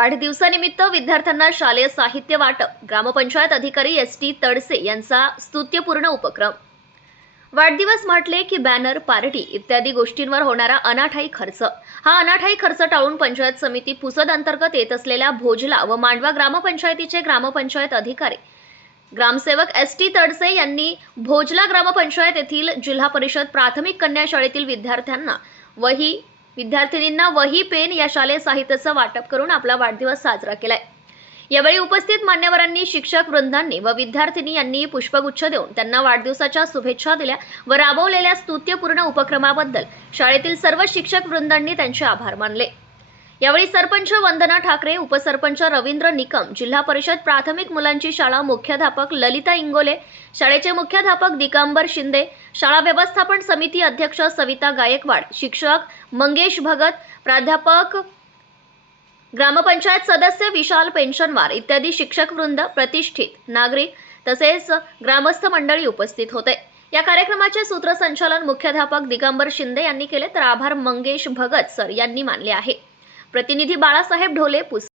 वाढदिवसानिमित्त विद्यार्थ्यांना शालेय साहित्य वाटप. ग्रामपंचायत अधिकारी एस टी तडसे यांचा स्तुत्यपूर्ण उपक्रम. वाढदिवस म्हटले की बॅनर पार्टी इत्यादी गोष्टींवर होणारा अनाठाई खर्च. हा अनाठाई खर्च टाळून पंचायत समिती पुसद अंतर्गत येत असलेल्या भोजला व मांडवा ग्रामपंचायतीचे ग्रामपंचायत अधिकारी. ग्रामसेवक एस टी तडसे यांनी भोजला ग्रामपंचायत येथील जिल्हा परिषद प्राथमिक कन्या शाळेतील विद्यार्थ्यांना वही विद्यार्थिनींना वही पेन या शालेय साहित्याचं वाटप करून आपला वाढदिवस साजरा केलाय. यावेळी उपस्थित मान्यवरांनी शिक्षक वृंदांनी व विद्यार्थिनी यांनी पुष्पगुच्छ देऊन त्यांना वाढदिवसाच्या शुभेच्छा दिल्या व राबवलेल्या स्तुत्यपूर्ण उपक्रमाबद्दल शाळेतील सर्व शिक्षक वृंदांनी त्यांचे आभार मानले. यावेळी सरपंच वंदना ठाकरे उपसरपंच रवींद्र निकम जिल्हा परिषद प्राथमिक मुलांची शाळा मुख्याध्यापक ललिता इंगोले शाळेचे मुख्याध्यापक दिगंबर शिंदे शाळा व्यवस्थापन समिती अध्यक्ष सविता गायकवाड शिक्षक मंगेश भगत प्राध्यापक ग्रामपंचायत सदस्य विशाल पेन्शनवार इत्यादी शिक्षक वृंद प्रतिष्ठित नागरिक तसेच ग्रामस्थ मंडळी उपस्थित होते. या कार्यक्रमाचे सूत्रसंचालन मुख्याध्यापक दिगंबर शिंदे यांनी केले तर आभार मंगेश भगत सर यांनी मानले आहे. प्रतिनिधी बाळासाहेब ढोले पुस